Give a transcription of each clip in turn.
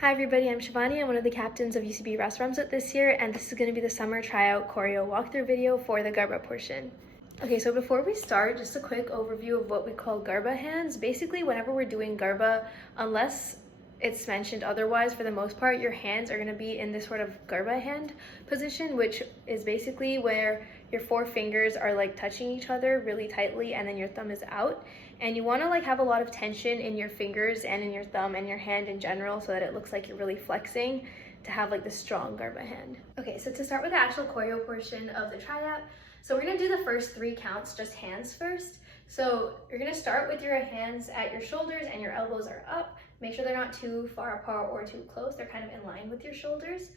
Hi everybody, I'm Shivani. I'm one of the captains of UCB Raas Ramzat this year, and this is going to be the summer tryout choreo walkthrough video for the GARBA portion. Okay, so before we start, just a quick overview of what we call GARBA hands. Basically, whenever we're doing GARBA, unless it's mentioned otherwise, for the most part, your hands are going to be in this sort of GARBA hand position, which is basically where your four fingers are like touching each other really tightly, and then your thumb is out. And you want to like have a lot of tension in your fingers and in your thumb and your hand in general, so that it looks like you're really flexing to have like the strong GARBA hand. Okay, so to start with the actual choreo portion of the tryout, so we're gonna do the first 3 counts, just hands first. So you're gonna start with your hands at your shoulders and your elbows are up. Make sure they're not too far apart or too close. They're kind of in line with your shoulders.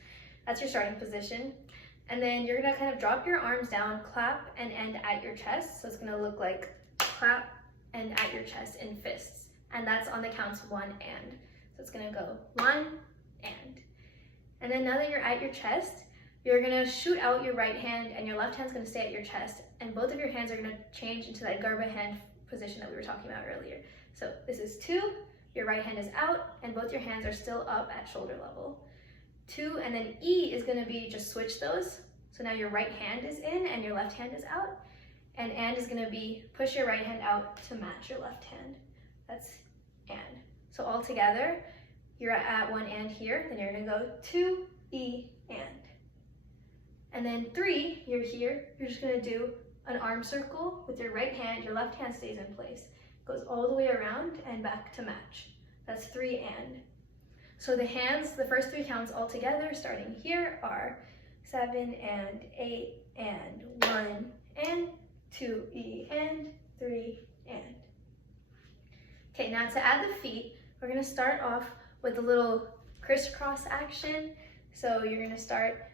That's your starting position. And then you're gonna kind of drop your arms down, clap and end at your chest. So it's gonna look like clap and at your chest in fists. And that's on the counts 1 and. So it's gonna go 1 and. And then now that you're at your chest, you're gonna shoot out your right hand and your left hand's gonna stay at your chest, and both of your hands are gonna change into that GARBA hand position that we were talking about earlier. So this is 2, your right hand is out, and both your hands are still up at shoulder level. 2, and then E is gonna be just switch those. So now your right hand is in and your left hand is out, and is gonna be push your right hand out to match your left hand. That's and. So all together, you're at 1 and here, then you're gonna go 2, E, and. And then 3, you're here, you're just gonna do an arm circle with your right hand, your left hand stays in place. Goes all the way around and back to match. That's 3 and. So the hands, the first 3 counts all together, starting here, are 7 and 8 and 1 and 2 E and 3 and. Okay, now to add the feet, we're gonna start off with a little crisscross action. So you're gonna start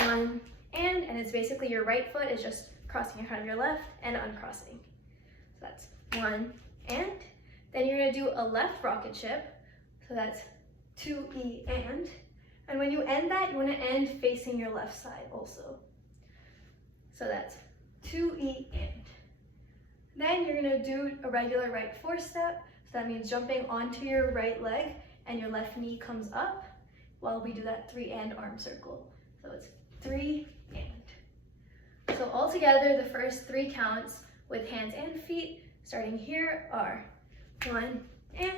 1 and it's basically your right foot is just crossing in front of your left and uncrossing. So that's 1 and. Then you're gonna do a left rocket ship. So that's 2 E and. And when you end that, you wanna end facing your left side also. So that's 2 E and. Then you're gonna do a regular right 4-step. So that means jumping onto your right leg and your left knee comes up while we do that 3 and arm circle. So it's 3 and. So all together, the first 3 counts with hands and feet, starting here, are 1 and,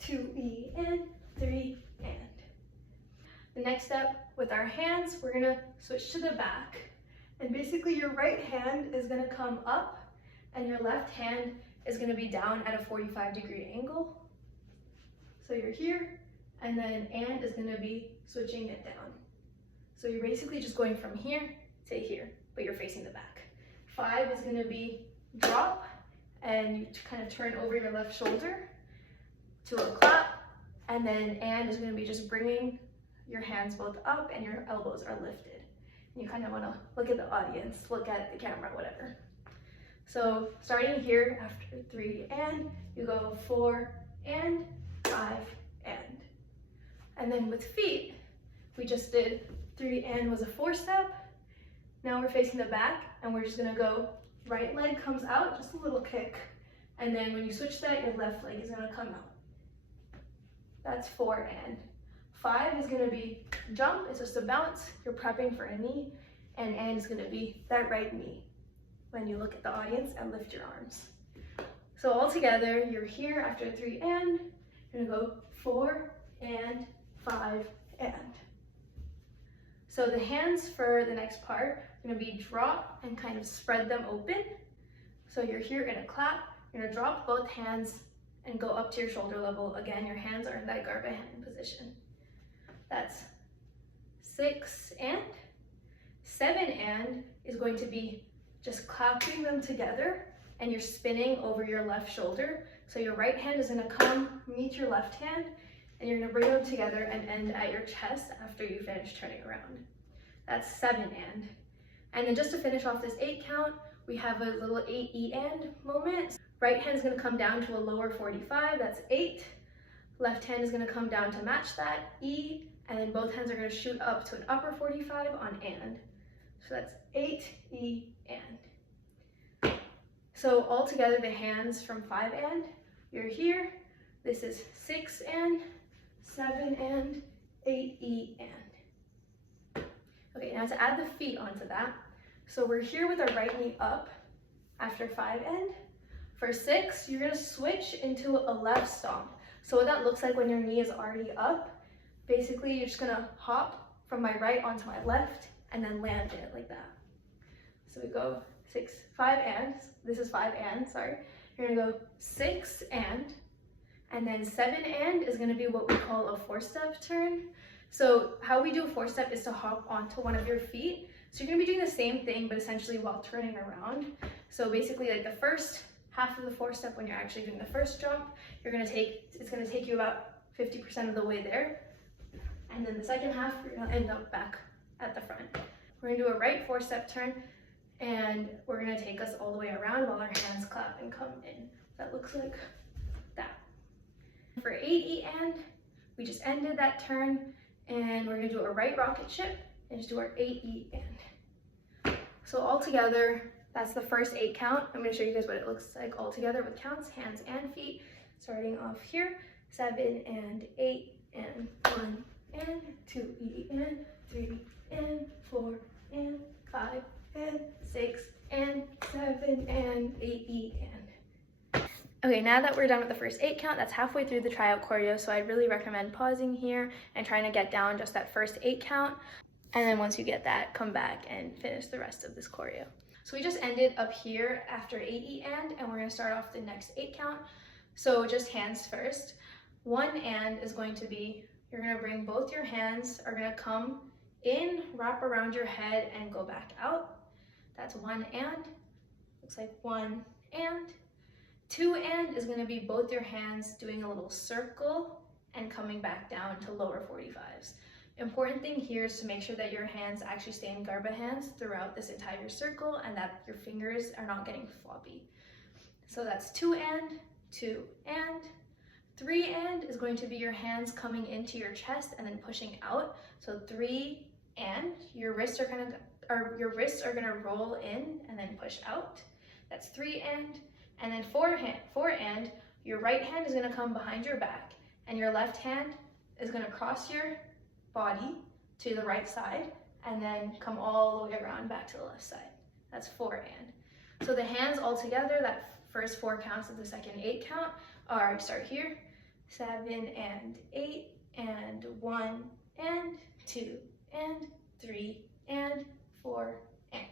2 E and, 3 and. The next step with our hands, we're gonna switch to the back. And basically your right hand is gonna come up and your left hand is gonna be down at a 45-degree angle. So you're here, and then and is gonna be switching it down. So you're basically just going from here to here, but you're facing the back. 5 is gonna be drop, and you kind of turn over your left shoulder to a clap, and then and is gonna be just bringing your hands both up and your elbows are lifted. And you kind of wanna look at the audience, look at the camera, whatever. So starting here after 3 and, you go 4 and, 5 and. And then with feet, we just did 3 and was a 4-step. Now we're facing the back and we're just gonna go right leg comes out, just a little kick. And then when you switch that, your left leg is gonna come out. That's 4 and. 5 is gonna be jump, it's just a bounce, you're prepping for a knee, and is gonna be that right knee when you look at the audience and lift your arms. So all together, you're here after 3 and, you're gonna go 4 and, 5 and. So the hands for the next part are gonna be drop and kind of spread them open. So you're here in a clap, you're gonna drop both hands and go up to your shoulder level. Again, your hands are in that GARBA hand position. That's 6 and. 7 and is going to be just clapping them together and you're spinning over your left shoulder. So your right hand is gonna come meet your left hand and you're gonna bring them together and end at your chest after you finish turning around. That's 7 and. And then just to finish off this 8 count, we have a little 8 E and moment. Right hand is gonna come down to a lower 45, that's 8. Left hand is gonna come down to match that, E, and then both hands are gonna shoot up to an upper 45 on and. So that's 8 E and. So all together the hands from 5 and, you're here, this is 6 and, 7 and, 8 E and. Okay, now to add the feet onto that. So we're here with our right knee up after 5 and. For 6, you're gonna switch into a left stomp. So what that looks like when your knee is already up, basically you're just gonna hop from my right onto my left and then land in it like that. So we go 6, 5 and, this is 5 and, sorry. You're gonna go 6 and then 7 and is gonna be what we call a 4-step turn. So how we do a 4-step is to hop onto one of your feet. So you're gonna be doing the same thing, but essentially while turning around. So basically like the first half of the 4-step, when you're actually doing the first jump, it's gonna take you about 50% of the way there. And then the second half, you're gonna end up back at the front. We're gonna do a right 4-step turn, and we're gonna take us all the way around while our hands clap and come in. That looks like that. For 8 E and, we just ended that turn, and we're gonna do a right rocket ship and just do our 8 E and. So all together, that's the first 8 count. I'm gonna show you guys what it looks like all together with counts, hands and feet. Starting off here, 7 and 8 and 1 and 2 E and 3 and 4 and 5 and 6 and 7 and 8 E and. Okay, now that we're done with the first 8 count, that's halfway through the tryout choreo, so I'd really recommend pausing here and trying to get down just that first 8 count. And then once you get that, come back and finish the rest of this choreo. So we just ended up here after 8 E and we're gonna start off the next 8 count. So just hands first. 1 and is going to be, you're gonna bring both your hands, are gonna come in, wrap around your head and go back out. That's 1 and, looks like 1 and. 2 and is gonna be both your hands doing a little circle and coming back down to lower 45s. Important thing here is to make sure that your hands actually stay in GARBA hands throughout this entire circle and that your fingers are not getting floppy. So that's 2 and, 2 and. 3 and is going to be your hands coming into your chest and then pushing out. So 3 and, your wrists are gonna roll in and then push out. That's 3 and. And then 4 and, your right hand is gonna come behind your back and your left hand is gonna cross your body to the right side and then come all the way around back to the left side. That's 4 and. So the hands all together, that first 4 counts of the second 8 count are, start here, 7 and 8 and 1 and 2 and 3 and 4 and.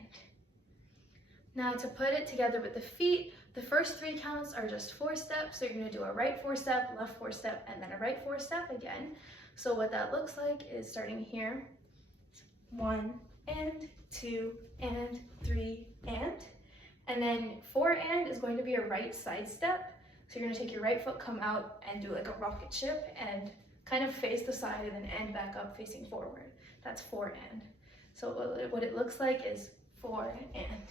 Now to put it together with the feet, the first 3 counts are just 4 steps. So you're gonna do a right 4-step, left 4-step, and then a right 4-step again. So what that looks like is starting here, 1 and 2 and 3 and then 4 and is going to be a right side step. So you're gonna take your right foot, come out and do like a rocket ship and kind of face the side and then end back up facing forward. That's 4 and. So what it looks like is 4 and.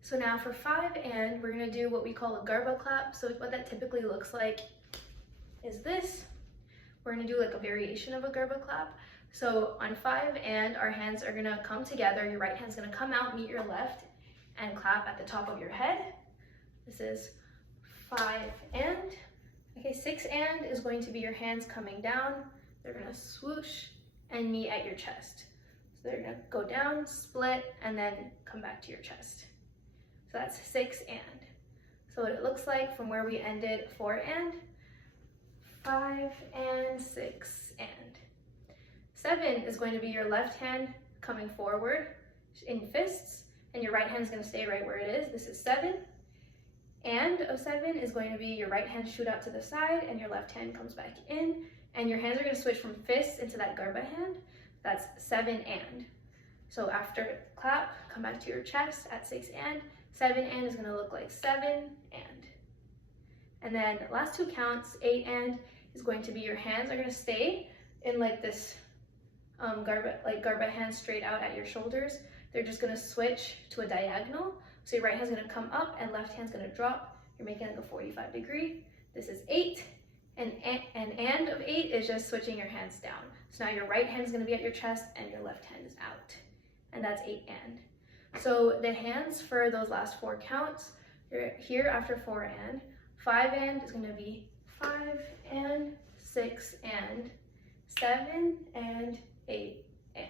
So now for 5 and, we're gonna do what we call a GARBA clap. So what that typically looks like is this. We're gonna do like a variation of a GARBA clap. So on 5 and, our hands are gonna come together. Your right hand's gonna come out, meet your left, and clap at the top of your head. This is 5 and. Okay, 6 and is going to be your hands coming down. They're gonna swoosh and meet at your chest. So they're gonna go down, split, and then come back to your chest. So that's 6 and. So what it looks like from where we ended 4 and, 5 and 6 and. 7 is going to be your left hand coming forward in fists, and your right hand is going to stay right where it is. This is 7. And of 7 is going to be your right hand shoot out to the side, and your left hand comes back in, and your hands are going to switch from fists into that GARBA hand. That's 7 and. So after clap, come back to your chest at 6 and. 7 and is going to look like 7 and. And then last 2 counts, 8 and is going to be your hands are going to stay in like this GARBA hand straight out at your shoulders. They're just going to switch to a diagonal. So your right hand's going to come up and left hand's going to drop. You're making like a 45 degree. This is 8 and of 8 is just switching your hands down. So now your right hand is going to be at your chest and your left hand is out. And that's 8 and. So the hands for those last 4 counts, you're here after 4 and. 5 and is going to be 5 and 6, and 7, and 8, and.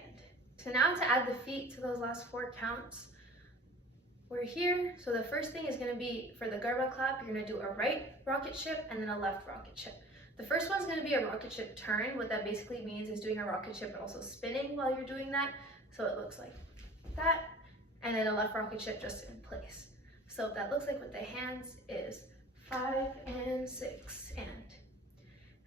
So now to add the feet to those last 4 counts, we're here. So the first thing is going to be, for the GARBA clap, you're going to do a right rocket ship and then a left rocket ship. The first one's going to be a rocket ship turn. What that basically means is doing a rocket ship but also spinning while you're doing that. So it looks like that. And then a left rocket ship just in place. So that looks like with the hands is 5 and 6 and.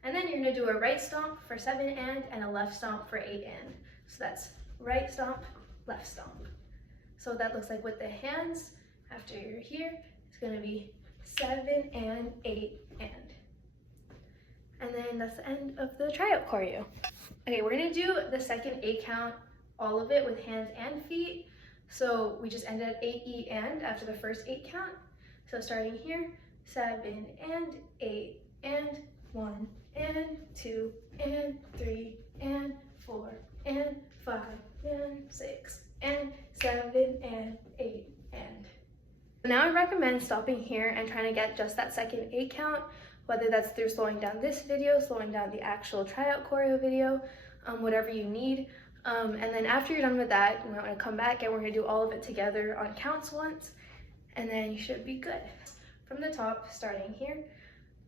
And then you're going to do a right stomp for 7 and a left stomp for 8 and. So that's right stomp, left stomp. So that looks like with the hands, after you're here, it's going to be 7 and 8 and. And then that's the end of the tryout choreo. Okay, we're going to do the second 8 count, all of it with hands and feet. So we just ended at 8 E and after the first 8 count. So starting here, 7 and 8 and 1 and 2 and 3 and 4 and 5 and 6 and 7 and 8 and. Now I recommend stopping here and trying to get just that second 8 count, whether that's through slowing down this video, slowing down the actual tryout choreo video, whatever you need. And then after you're done with that, you might want to come back and we're going to do all of it together on counts once, and then you should be good. From the top, starting here,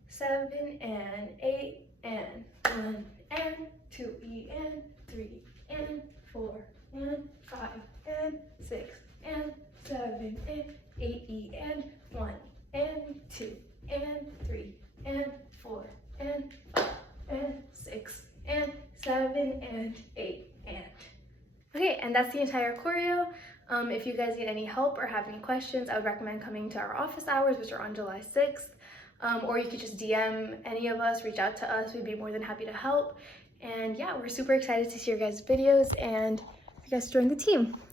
7 and 8 and 1 and 2 E and 3 and 4 and 5 and 6 and 7 and 8 E and 1 and 2 and 3 and 4 and 5 and 6 and 7 and 8 and. Okay, and that's the entire choreo. If you guys need any help or have any questions, I would recommend coming to our office hours, which are on July 6th. Or you could just DM any of us, reach out to us. We'd be more than happy to help. And yeah, we're super excited to see your guys' videos and you guys join the team.